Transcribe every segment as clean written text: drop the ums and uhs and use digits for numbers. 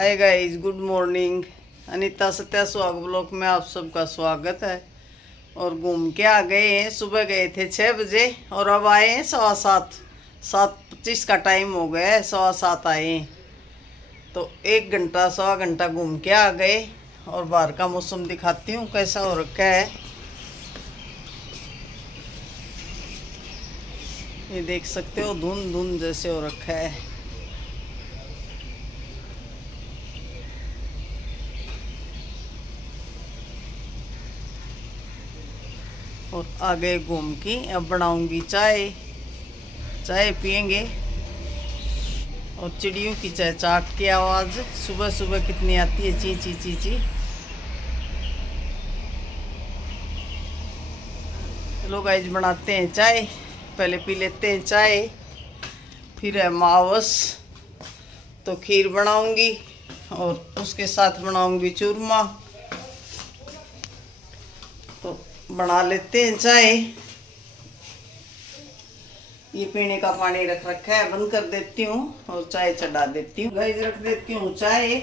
Hi guys, good morning. Anita Satya सुहाग block में आप सबका स्वागत है। और घूम के आ गए हैं। सुबह गए थे 6 बजे और अब आए हैं 7:15। 7:25 का टाइम हो गया है, 7:15 आए हैं। तो 1 घंटा 1.25 घंटा घूम के आ गए। और बाहर का मौसम दिखाती हूँ कैसा हो रखा है। ये देख सकते हो, धुंध धुंध जैसे हो रखा है। और आगे घूम के अब बनाऊंगी चाय। चाय पियेंगे। और चिड़ियों की चहचहाट की आवाज़ सुबह सुबह कितनी आती है, ची ची ची ची। लोग आज बनाते हैं चाय। पहले पी लेते हैं चाय, फिर है मावस। तो खीर बनाऊंगी और उसके साथ बनाऊंगी चूरमा। तो बना लेते हैं चाय। ये पीने का पानी रख रखा है, बंद कर देती हूँ और चाय चढ़ा देती हूँ। गैस रख देती हूँ चाय।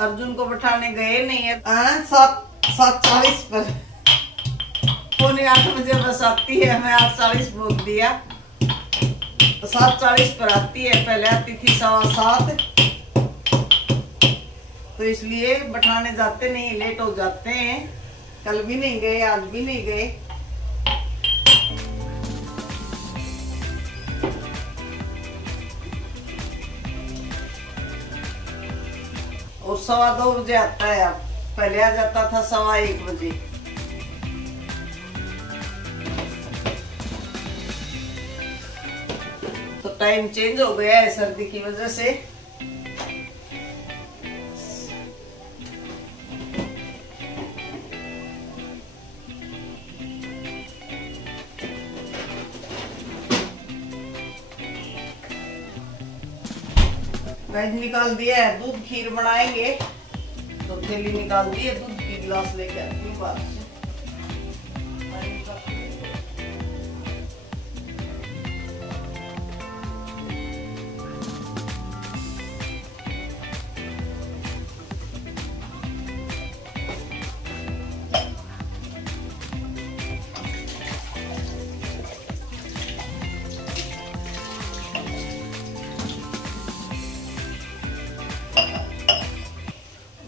अर्जुन को बैठाने गए नहीं है। 7:40 पर, 7:45 बजे बस आती है। मैं 8:40 बोल दिया। 7:40 पर आती है, पहले आती थी 7:15। तो इसलिए बैठाने जाते नहीं, लेट हो जाते हैं। कल भी नहीं गए, आज भी नहीं गए। और 2:15 बजे आता है। अब पहले आ जाता था 1:15 बजे। तो टाइम चेंज हो गया है सर्दी की वजह से। गैस निकाल दिया है, दूध खीर बनाएंगे। तो थैली निकाल दी है, दूध की गिलास लेके आती हूँ बाहर से।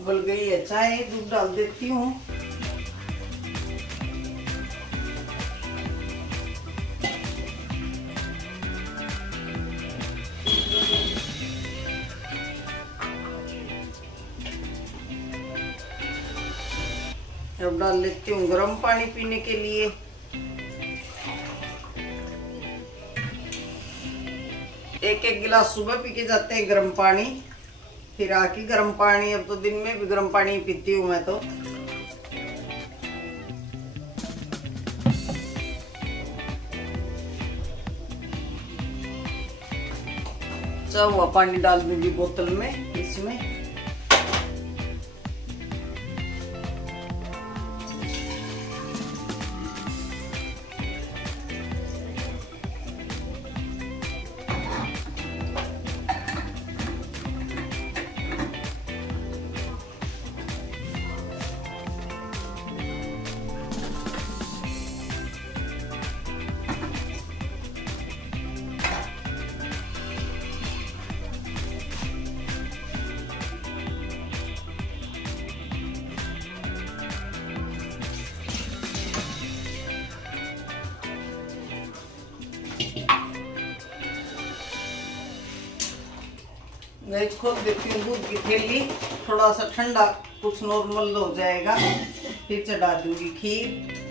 उबल गई है चाय, दूध डाल देती हूँ। अब डाल लेती हूँ गर्म पानी पीने के लिए। एक गिलास सुबह पी के जाते हैं गर्म पानी, फिर आके गर्म पानी। अब तो दिन में भी गर्म पानी पीती हूँ मैं तो। अच्छा हुआ पानी डाल दूंगी बोतल में इसमें। मैं खोल देती हूँ दूध की थैली। थोड़ा सा ठंडा, कुछ नॉर्मल हो जाएगा, फिर चढ़ा दूंगी खीर।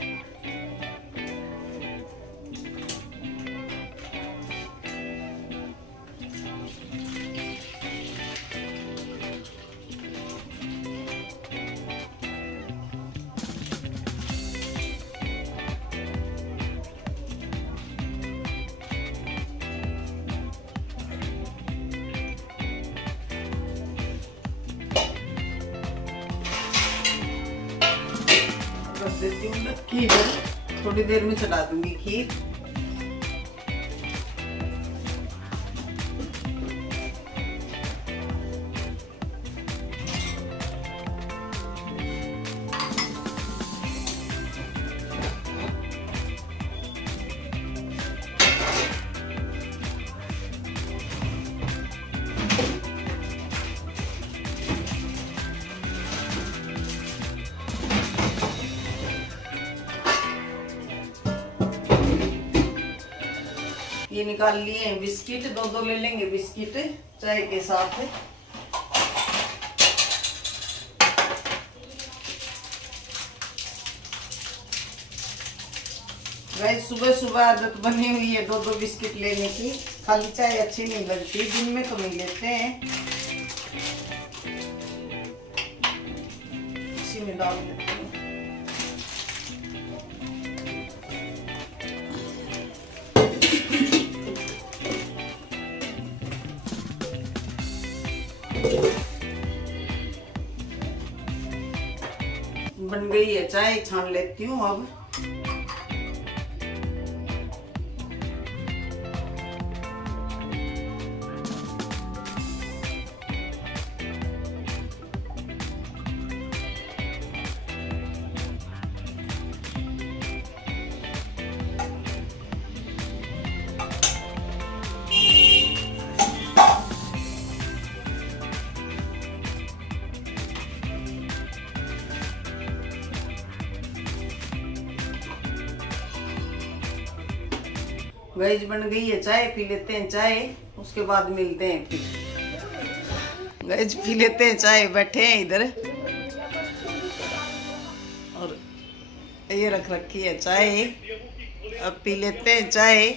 देती हूँ खीर, थोड़ी देर में चढ़ा दूंगी खीर। ये निकाल लिए हैं बिस्किट, दो ले लेंगे बिस्किट चाय के साथ। गाइस सुबह सुबह आदत बनी हुई है दो बिस्किट लेने की, खाली चाय अच्छी नहीं लगती, दिन में कमी लेते हैं। इसी में डाल देते हैं। बन गई है चाय, छान लेती हूँ अब। गाइस बन गई है चाय, पी लेते हैं चाय, उसके बाद मिलते हैं फिर। गाइस पी लेते हैं चाय, बैठे हैं इधर और ये रख रखी है चाय, अब पी लेते हैं चाय।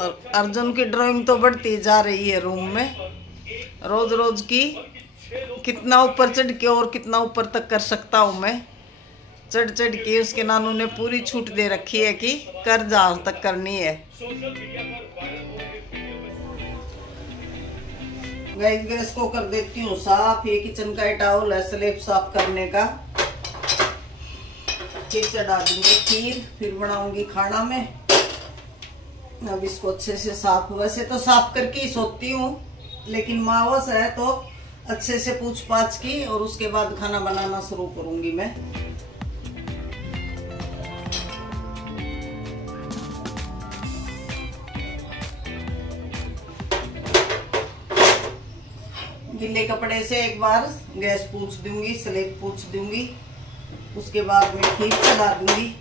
और अर्जुन की ड्राइंग तो बढ़ती जा रही है रूम में, रोज रोज की। कितना ऊपर चढ़ के और कितना ऊपर तक कर सकता हूँ मैं, चढ़ चढ़ के उसके नानू ने पूरी छूट दे रखी है कि कर जहां तक करनी है। गैस को कर देती हूँ साफ, ये किचन का टॉवल है स्लैब साफ करने का। फिर चढ़ा दूंगी खीर, फिर बनाऊंगी खाना में। अब इसको अच्छे से साफ, वैसे तो साफ करके ही सोती हूँ, लेकिन मावस है तो अच्छे से पूछ पाछ की और उसके बाद खाना बनाना शुरू करूंगी मैं। गिले कपड़े से एक बार गैस पूछ दूंगी, स्लेब पूछ दूंगी, उसके बाद में खीर चढ़ा दूंगी।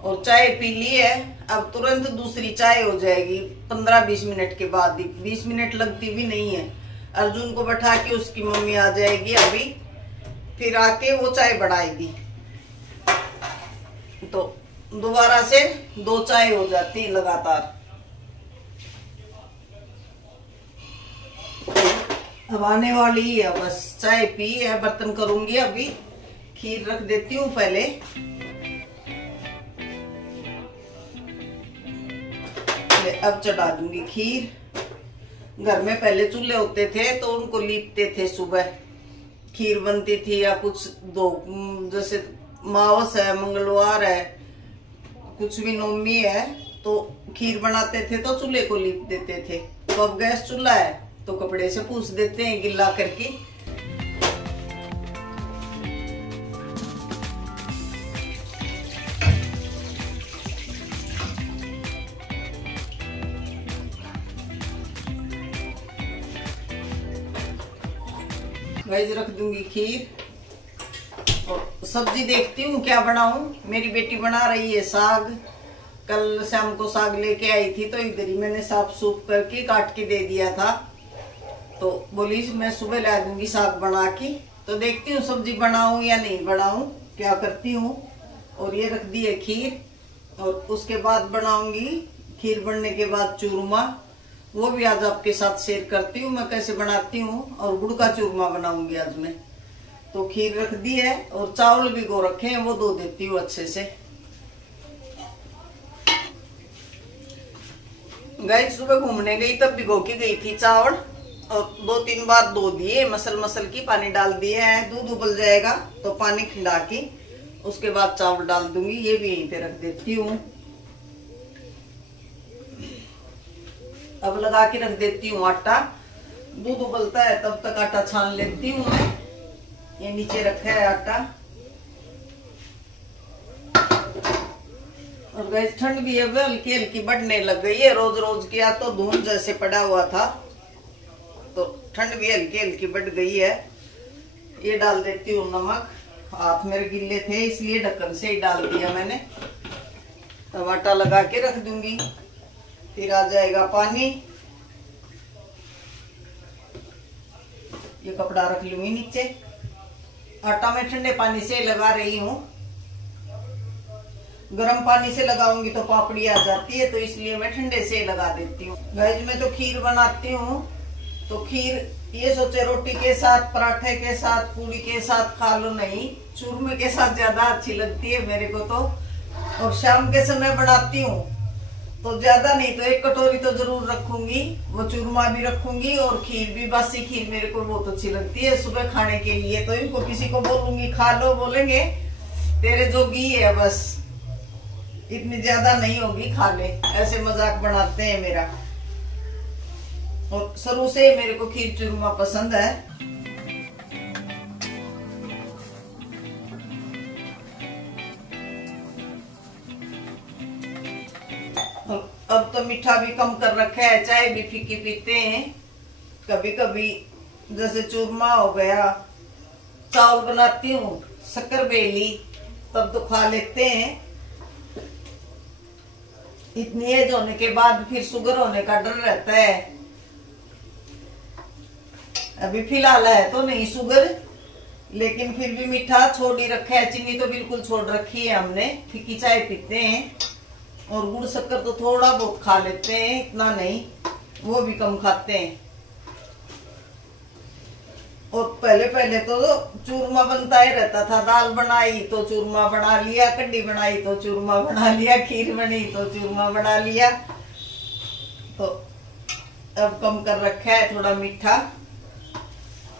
और चाय पी ली है, अब तुरंत दूसरी चाय हो जाएगी 15-20 मिनट के बाद ही, 20 मिनट लगती भी नहीं है। अर्जुन को बैठा के उसकी मम्मी आ जाएगी अभी, फिर आके वो चाय बढ़ाएगी, तो दोबारा से 2 चाय हो जाती है लगातार। अब आने वाली है, बस चाय पी है, बर्तन करूंगी अभी। खीर रख देती हूँ पहले, अब चढ़ा दूंगी खीर। घर में पहले चूल्हे होते थे तो उनको लीपते थे, सुबह खीर बनती थी या कुछ दो, जैसे मावस है, मंगलवार है, कुछ भी नवमी है तो खीर बनाते थे तो चूल्हे को लीप देते थे। तो अब गैस चूल्हा है तो कपड़े से पूछ देते हैं गिल्ला करके। गाइस रख दूंगी खीर और सब्जी देखती हूँ क्या बनाऊं। मेरी बेटी बना रही है साग, कल शाम को साग लेके आई थी तो इधर ही मैंने साफ सूफ करके काट के दे दिया था, तो बोली मैं सुबह ला दूंगी साग बना के। तो देखती हूँ सब्जी बनाऊं या नहीं बनाऊं, क्या करती हूँ। और ये रख दी है खीर, और उसके बाद बनाऊंगी खीर बनने के बाद चूरमा, वो भी आज आपके साथ शेयर करती हूँ मैं कैसे बनाती हूँ। और गुड़ का चूरमा बनाऊंगी आज मैं। तो खीर रख दी है और चावल भिगो रखे हैं, वो धो देती हूँ अच्छे से। गाइस सुबह घूमने गई तब भिगो के गई थी चावल, और 2-3 बार धो दिए, मसल मसल की पानी डाल दिए हैं। दूध उबल जाएगा तो पानी खिंडा के उसके बाद चावल डाल दूंगी। ये भी यहीं पे रख देती हूँ। अब लगा के रख देती हूँ आटा। दूध उबलता है तब तक आटा छान लेती हूँ मैं। ये नीचे रखा है आटा। और गैस ठंड भी अब हल्की हल्की बढ़ने लग गई है। रोज रोज किया तो धुंध जैसे पड़ा हुआ था, तो ठंड भी हल्की हल्की बढ़ गई है। ये डाल देती हूँ नमक। हाथ मेरे गिल्ले थे इसलिए ढक्कन से ही डाल दिया मैंने। तब आटा लगा के रख दूंगी। फिर आ जाएगा पानी। ये कपड़ा रख लूंगी नीचे। आटा मैं ठंडे पानी से लगा रही हूँ। गर्म पानी से लगाऊंगी तो पापड़ी आ जाती है, तो इसलिए मैं ठंडे से लगा देती हूँ। गाइस मैं तो खीर बनाती हूँ, तो खीर ये सोचे रोटी के साथ, पराठे के साथ, पूरी के साथ खा लो, नहीं चूरमे के साथ ज्यादा अच्छी लगती है मेरे को तो। और शाम के समय बनाती हूँ तो ज्यादा नहीं तो 1 कटोरी तो जरूर रखूंगी। वो चूरमा भी रखूंगी और खीर भी। बासी खीर मेरे को बहुत अच्छी लगती है सुबह खाने के लिए। तो इनको किसी को बोलूंगी खा लो, बोलेंगे तेरे जोगी है, बस इतनी ज्यादा नहीं होगी, खा ले। ऐसे मजाक बनाते हैं मेरा। और शुरू से मेरे को खीर चूरमा पसंद है। अब तो मीठा भी कम कर रखा है, चाय भी फीकी पीते हैं कभी कभी। जैसे चूरमा हो गया, चावल बनाती हूँ, शक्कर बेली, तब तो खा लेते हैं। इतनी एज होने के बाद फिर शुगर होने का डर रहता है। अभी फिलहाल है तो नहीं शुगर, लेकिन फिर भी मीठा छोड़ ही रखा है। चीनी तो बिल्कुल छोड़ रखी है हमने। फीकी चाय पीते हैं। और गुड़ शक्कर तो थोड़ा बहुत खा लेते हैं, इतना नहीं, वो भी कम खाते हैं। और पहले पहले तो चूरमा बनता ही रहता था। दाल बनाई तो चूरमा बना लिया, कड्डी बनाई तो चूरमा बना लिया, खीर बनी तो चूरमा बना लिया। तो अब कम कर रखा है थोड़ा मीठा।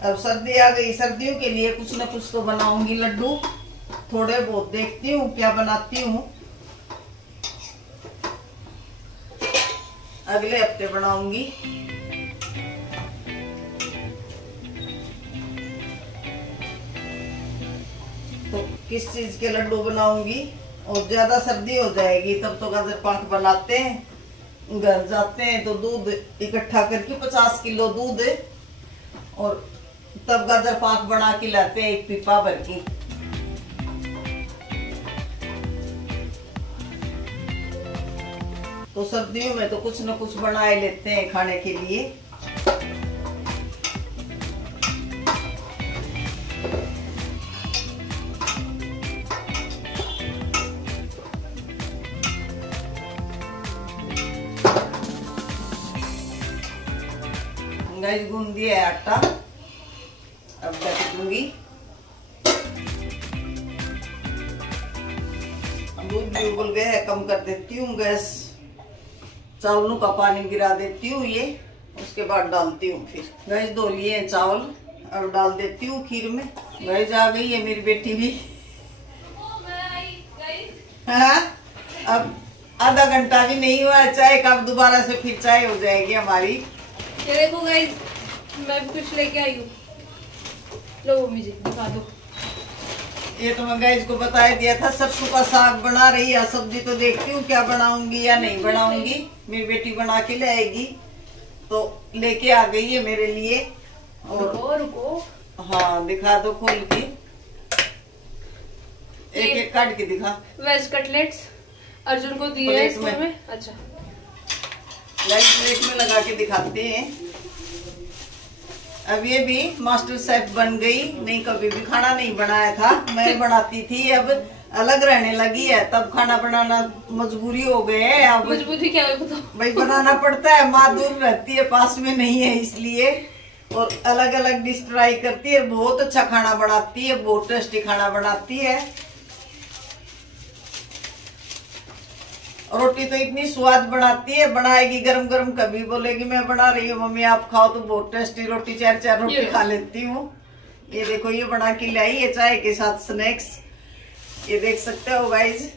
अब सर्दी आ गई, सर्दियों के लिए कुछ न कुछ तो बनाऊंगी। लड्डू थोड़े बहुत देखती हूँ क्या बनाती हूँ। अगले हफ्ते बनाऊंगी। तो किस चीज के लड्डू बनाऊंगी। और ज्यादा सर्दी हो जाएगी तब तो गाजर पाक बनाते हैं। घर जाते हैं तो दूध इकट्ठा करके 50 किलो दूध, और तब गाजर पाक बना के लाते हैं 1 पीपा भर की। तो सर्दियों में तो कुछ न कुछ बनाए लेते हैं खाने के लिए। गाइस गूंद दिया है आटा। अब ढक दूंगी। दूध भी उबल गया है, कम कर देती हूँ गैस। चावलों का पानी गिरा देती हूँ ये, उसके बाद डालती हूँ। फिर गैस धो लिए हैं चावल, अब डाल देती हूँ खीर में। गैस आ गई है मेरी बेटी भी। हाँ, अब आधा घंटा भी नहीं हुआ है चाय का, अब दोबारा से फिर चाय हो जाएगी हमारी। ये देखो गाइस, मैं भी कुछ लेके आई हूँ। लो मम्मी जी दिखा दो। ये तो मैं गाइस को बता दिया था। सरसों का साग बना रही है। सब्जी तो देखती हूँ क्या बनाऊंगी या नहीं बनाऊंगी। मेरी बेटी बना के ले आएगी, तो लेके आ गई है मेरे लिए। और रुको, हाँ दिखा दो खोल के, एक एक काट के दिखा। वेज कटलेट्स अर्जुन को दिए हैं स्कूल में। अच्छा, लाइट प्लेट में लगा के दिखाते हैं। अब ये भी मास्टर शेफ बन गई। नहीं कभी भी खाना नहीं बनाया था, मैं बनाती थी। अब अलग रहने लगी है, तब खाना बनाना मजबूरी हो गए है। अब मजबूरी क्या है बताओ। भाई बनाना पड़ता है, माँ दूर रहती है, पास में नहीं है, इसलिए। और अलग अलग डिश ट्राई करती है। बहुत अच्छा खाना बनाती है, बहुत टेस्टी खाना बनाती है। रोटी तो इतनी स्वाद बनाती है, बनाएगी गरम गरम, कभी बोलेगी मैं बना रही हूँ मम्मी आप खाओ, तो बहुत टेस्टी रोटी 4 रोटी खा लेती हूँ। ये देखो ये बना के लाई है चाय के साथ स्नैक्स, ये देख सकते हो गाइज।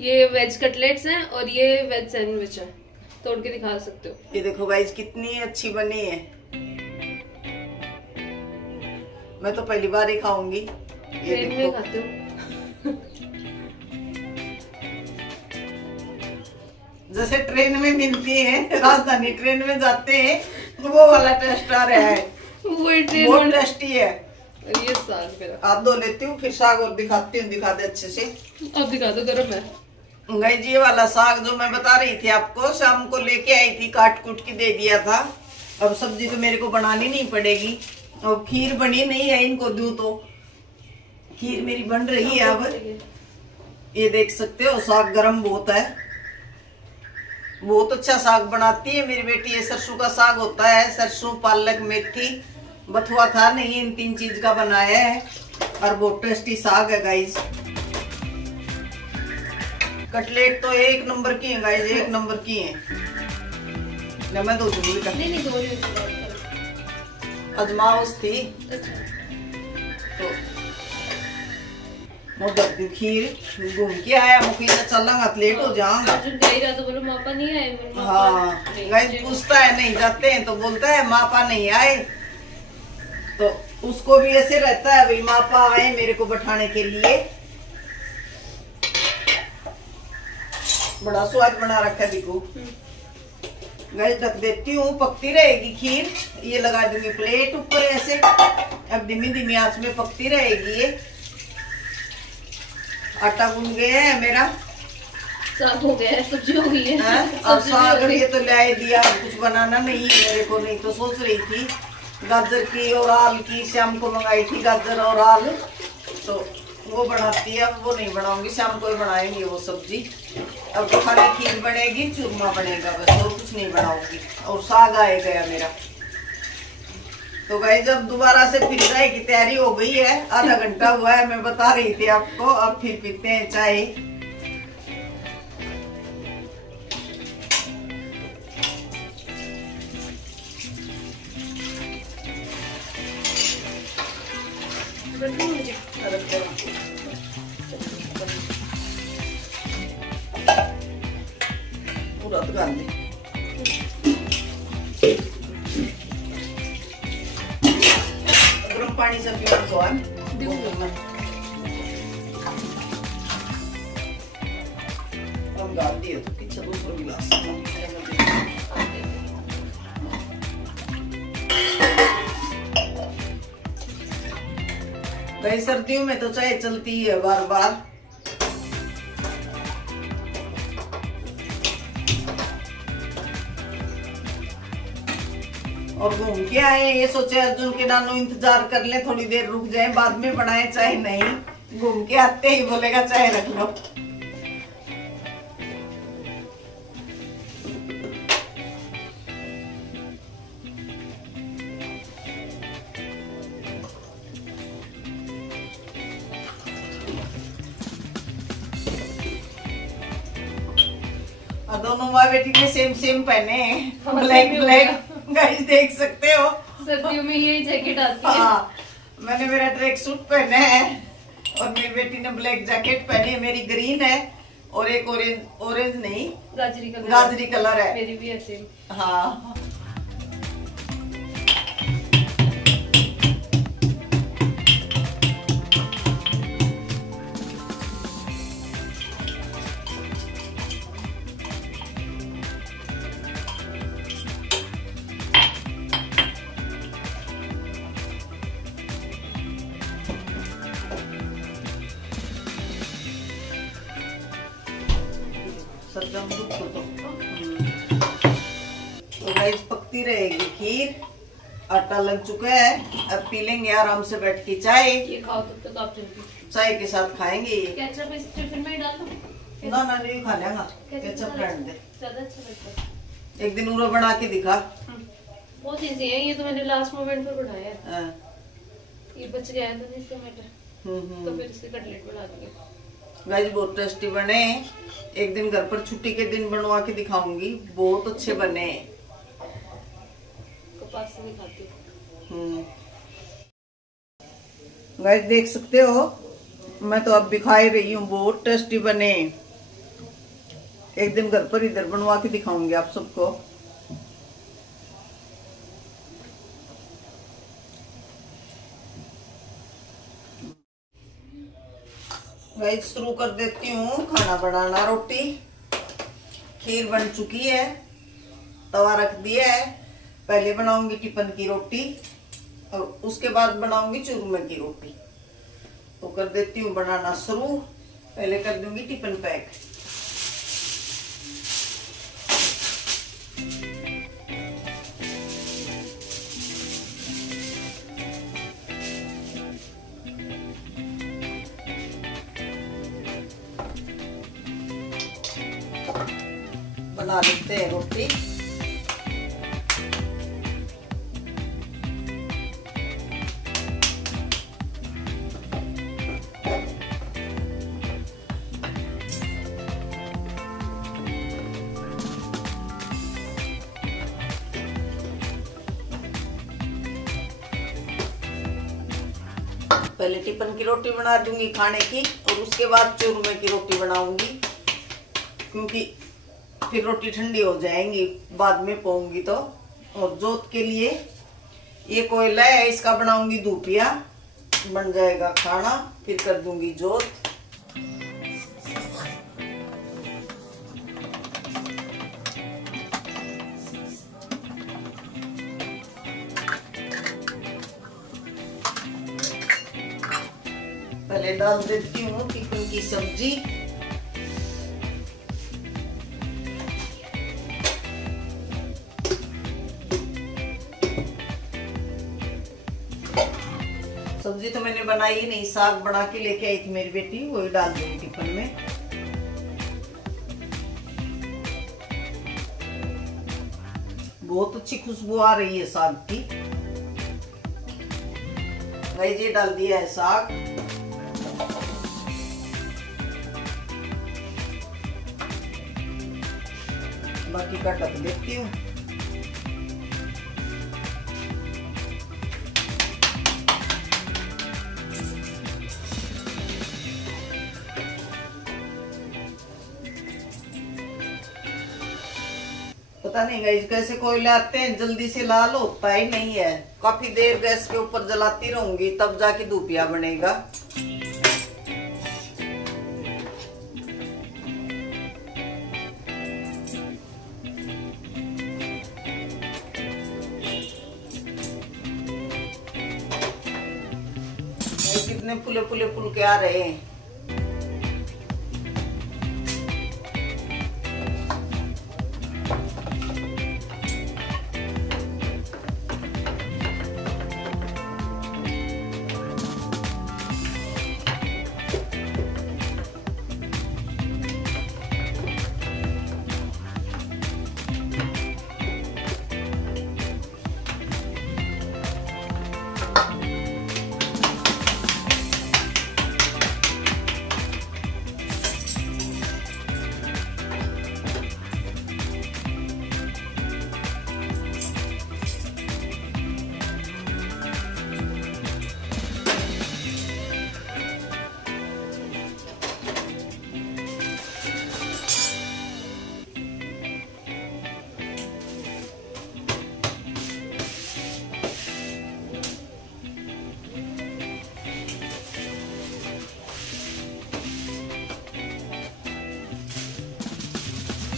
ये वेज कटलेट्स हैं और ये वेज सैंडविच है, तोड़ के दिखा सकते हो। ये देखो गाइज कितनी अच्छी बनी है, मैं तो पहली बार ही खाऊंगी। ये ट्रेन में खाते हो? जैसे ट्रेन में मिलती है, राजधानी ट्रेन में जाते हैं, वो वाला टेस्ट आ रहा है। वो ट्रेन बहुत टेस्टी है। और ये साग मेरा हाथ धो लेती हूँ फिर साग और दिखाती हूँ, दिखा दे अच्छे से। अब दिखा दो, गरम है। गाइस ये वाला साग जो मैं बता रही थी आपको, शाम को लेके आई थी, काट कूट के दे दिया था। अब सब्जी तो मेरे को बनानी नहीं पड़ेगी, और खीर बनी नहीं है, इनको दूं तो खीर मेरी बन रही है। अब ये देख सकते हो साग गरम बहुत है, बहुत अच्छा साग बनाती है मेरी बेटी। ये सरसों का साग होता है, सरसों पालक मेथी बथुआ था नहीं, इन 3 चीज का बनाया है, और बहुत टेस्टी साग है गाइस। कटलेट तो 1 नंबर की है गाइस, 1 नंबर की है। मैं दो अजमाउस थी तो उधर खीर घूम के आया, मुखी चलूंगा लेट हो जाऊंगा। तो बोलो मापा नहीं आए। हाँ गाइस पूछता है, नहीं जाते हैं तो बोलता है मापा नहीं आए, तो उसको भी ऐसे रहता है भाई मापा आए मेरे को बैठाने के लिए। बड़ा स्वाद बना रखा है देखो गाइस। ढक देती हूँ, पकती रहेगी खीर। ये लगा दूंगी प्लेट ऊपर ऐसे, अब धीमी धीमी आंच में पकती रहेगी। ये आटा गूंद गया है मेरा, साग हो गया है, सब्जी हो गई है। अब साग ये तो लाई दिया, कुछ बनाना नहीं है मेरे को। नहीं तो सोच रही थी गाजर की और आल की, शाम को मंगाई थी गाजर और आल, तो वो बनाती है। अब वो नहीं बनाऊंगी, शाम को ही बनाएंगे वो सब्जी। अब तो खाली खीर बनेगी, चूरमा बनेगा बस, और कुछ नहीं बनाऊंगी। और साग आए गया मेरा। तो गाइस जब दोबारा से फिर चाय की तैयारी हो गई है, आधा घंटा हुआ है, मैं बता रही थी आपको। अब फिर पीते हैं चाय। पूरा तो गाल दे। पानी से पीना को हम डाल दिए तो कितना दूसरा गिलास भाई। सर्दियों में तो चाय चलती है बार बार। और घूम के आए, ये सोचे अर्जुन के नानू इंतजार कर ले, थोड़ी देर रुक जाए, बाद में बनाए चाय। नहीं, घूम के आते ही बोलेगा चाय रख लो। दोनों माँ बेटी ने सेम सेम पहने, ब्लैक ब्लैक गाइस देख सकते हो। सर्दियों में यही जैकेट आती है। हाँ, मैंने मेरा ट्रैक सूट पहना है और मेरी बेटी ने ब्लैक जैकेट पहनी है। मेरी ग्रीन है और एक ऑरेंज नहीं, गाजरी कलर है। मेरी भी ऐसे। हाँ तो गाइस पकती रहेगी खीर, आटा लग चुका है। अब पी लेंगे आराम से बैठ के चाय। ये खाओ तब तक आप चाय के साथ खाएंगे ये। केचप इस टिफिन में ही डाल दो। ना ना नहीं खा लेगा, केचप रहने दे। ज्यादा अच्छा लगता है। एक दिन उरो बना के दिखा। बहुत इजी है ये, तो मैंने लास्ट मोमेंट पर बनाया है। हाँ। ये बच गया है तो इसका मैटर, तो फिर इसके कटलेट बना दूंगी। गाइस बहुत टेस्टी बने। एक दिन घर पर छुट्टी के दिन बनवा के दिखाऊंगी, बहुत अच्छे बने। कपास से दिखाती हूँ। गाइस देख सकते हो, मैं तो अब भी खा ही रही हूँ, बहुत टेस्टी बने। एक दिन घर पर इधर बनवा के दिखाऊंगी आप सबको। गाइस शुरू कर देती हूँ खाना बनाना। रोटी खीर बन चुकी है, तवा रख दिया है। पहले बनाऊंगी टिफिन की रोटी और उसके बाद बनाऊंगी चूरमे की रोटी। तो कर देती हूँ बनाना शुरू। पहले कर दूंगी टिफिन पैक। बना लेते हैं रोटी। पहले टिफिन की रोटी बना दूंगी खाने की, और उसके बाद चूरमे की रोटी बनाऊंगी, क्योंकि फिर रोटी ठंडी हो जाएंगी बाद में पोंगी तो। और जोत के लिए ये कोयला है, इसका बनाऊंगी धूपिया, बन जाएगा खाना। फिर कर दूंगी जोत। पहले डाल देती हूँ टिफिन की सब्जी। सब्जी तो मैंने बनाई ही नहीं, साग बना के लेके आई थी मेरी बेटी, वही डाल दूंगी टिफिन में। बहुत अच्छी खुशबू आ रही है साग की। गाइस ये डाल दिया है साग। बाकी का ढक देती हूँ। पता नहीं गाइस कैसे कोयले आते हैं, जल्दी से लाल होता ही नहीं है। काफी देर गैस के ऊपर जलाती रहूंगी तब जाके धूपिया बनेगा। कितने फुले फुले फुल के आ रहे हैं।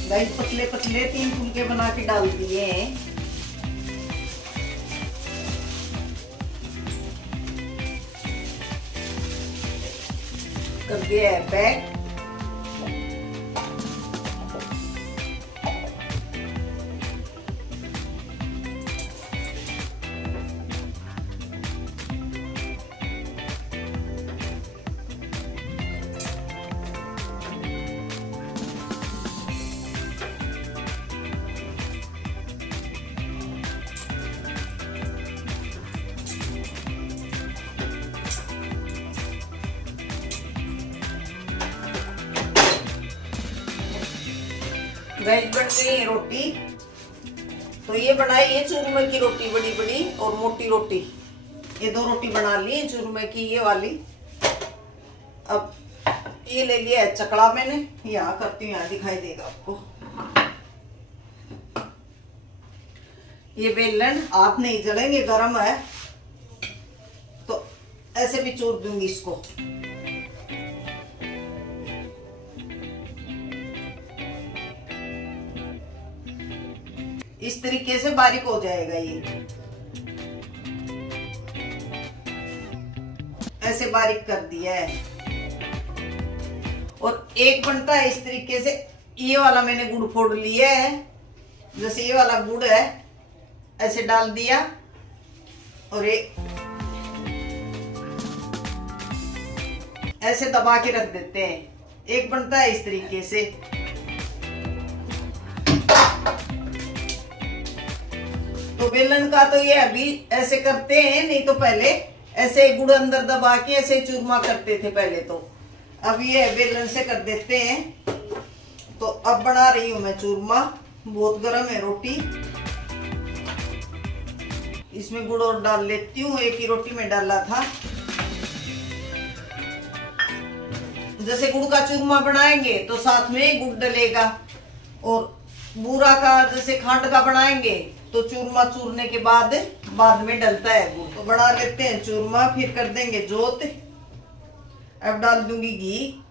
गाइस पतले पतले 3 फुलके बना के डाल दिए हैं। कर दिया है पैक। गैस बन गई है रोटी। तो ये बनाई है चूरमे की रोटी, बड़ी बड़ी और मोटी रोटी। ये दो रोटी बना ली है चूरमे की, ये वाली। अब ये ले लिया है चकला मैंने, यहाँ करती हूँ, यहाँ दिखाई देगा आपको। ये बेलन हाथ नहीं जलेंगे, गरम है, तो ऐसे भी चूर दूंगी इसको। इस तरीके से बारीक हो जाएगा ये, ऐसे बारीक कर दिया है। और एक बनता है इस तरीके से, ये वाला मैंने गुड़ फोड़ लिया है, जैसे ये वाला गुड़ है ऐसे डाल दिया, और एक ऐसे दबा के रख देते हैं। एक बनता है इस तरीके से। तो बेलन का तो ये अभी ऐसे करते हैं, नहीं तो पहले ऐसे गुड़ अंदर दबा के ऐसे चूरमा करते थे पहले। तो अब ये बेलन से कर देते हैं। तो अब बना रही हूं मैं चूरमा। बहुत गर्म है रोटी, इसमें गुड़ और डाल लेती हूँ। एक ही रोटी में डाला था। जैसे गुड़ का चूरमा बनाएंगे तो साथ में गुड़ डलेगा, और बूरा का जैसे खांड का बनाएंगे तो चूरमा चूरने के बाद में डलता है गुड़। तो बना लेते हैं चूरमा, फिर कर देंगे जोत। अब डाल दूंगी घी,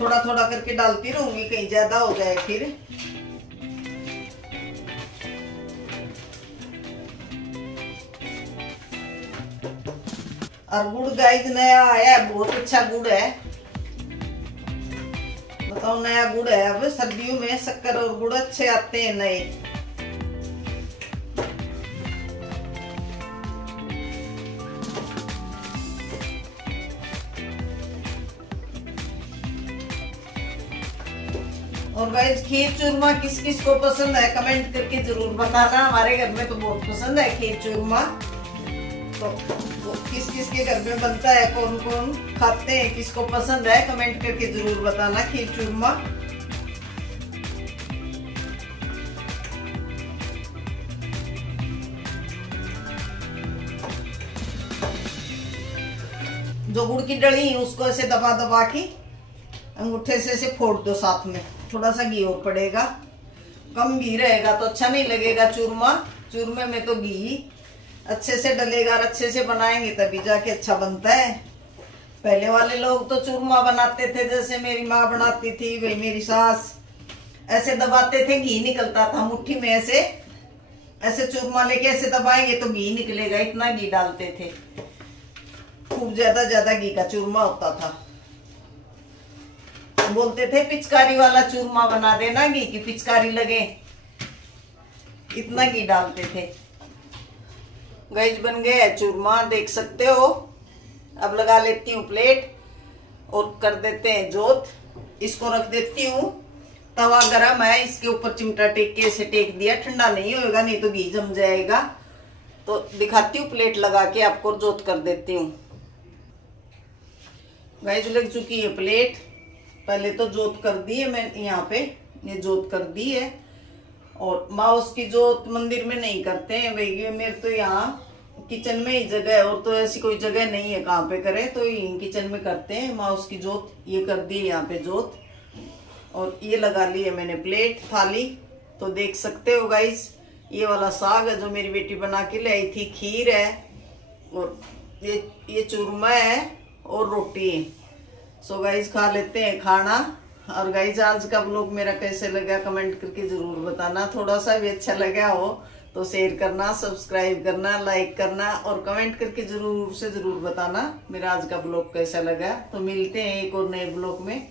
थोड़ा थोड़ा करके डालती रहूंगी, कहीं ज्यादा हो जाए फिर। और गुड़ गाइस नया आया है, बहुत अच्छा गुड़ है, बताओ नया गुड़ है। अब सर्दियों में शक्कर और गुड़ अच्छे आते हैं नए। और गाइस खीर चूरमा किस किस को पसंद है कमेंट करके जरूर बताना। हमारे घर में तो बहुत पसंद है खीर चूरमा। तो किस किस के घर में बनता है, कौन कौन खाते हैं, किसको पसंद है, कमेंट करके जरूर बताना खीर चूरमा। जो गुड़ की डली है उसको ऐसे दबा दबा के अंगूठे से ऐसे फोड़ दो साथ में। थोड़ा सा घी और पड़ेगा, कम घी रहेगा तो अच्छा नहीं लगेगा चूरमा। चूरमे में तो घी अच्छे से डलेगा और अच्छे से बनाएंगे तभी जाके अच्छा बनता है। पहले वाले लोग तो चूरमा बनाते थे जैसे मेरी माँ बनाती थी, भाई मेरी सास, ऐसे दबाते थे, घी निकलता था मुट्ठी में। ऐसे ऐसे चूरमा लेके ऐसे दबाएंगे तो घी निकलेगा, इतना घी डालते थे। खूब ज्यादा घी का चूरमा होता था। बोलते थे पिचकारी वाला चूरमा बना देना, घी की पिचकारी लगे, इतना घी डालते थे। गाइस बन गया है चूरमा, देख सकते हो। अब लगा लेती हूँ प्लेट और कर देते हैं जोत। इसको रख देती हूँ, तवा गरम है, इसके ऊपर चिमटा टेक के ऐसे टेक दिया। ठंडा नहीं होएगा, नहीं तो घी जम जाएगा। तो दिखाती हूँ प्लेट लगा के आपको, जोत कर देती हूँ। गाइस लग चुकी है प्लेट। पहले तो जोत कर दी है मैं, यहाँ पे ये जोत कर दी है। और माउस की जोत मंदिर में नहीं करते हैं भाई, मेरे तो यहाँ किचन में ही जगह है, और तो ऐसी कोई जगह नहीं है कहाँ पे करे, तो यही किचन में करते हैं माउस की जोत। ये कर दी है यहाँ पे जोत, और ये लगा ली है मैंने प्लेट थाली। तो देख सकते हो गाइस, ये वाला साग है जो मेरी बेटी बना के ले आई थी, खीर है, और ये चूरमा है और रोटी है। सो गाइस खा लेते हैं खाना। और गाइस आज का व्लॉग मेरा कैसे लगा कमेंट करके जरूर बताना। थोड़ा सा भी अच्छा लगा हो तो शेयर करना, सब्सक्राइब करना, लाइक करना, और कमेंट करके जरूर से जरूर बताना मेरा आज का व्लॉग कैसा लगा। तो मिलते हैं एक और नए व्लॉग में,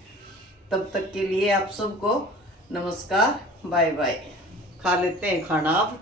तब तक के लिए आप सबको नमस्कार, बाय बाय। खा लेते हैं खाना अब।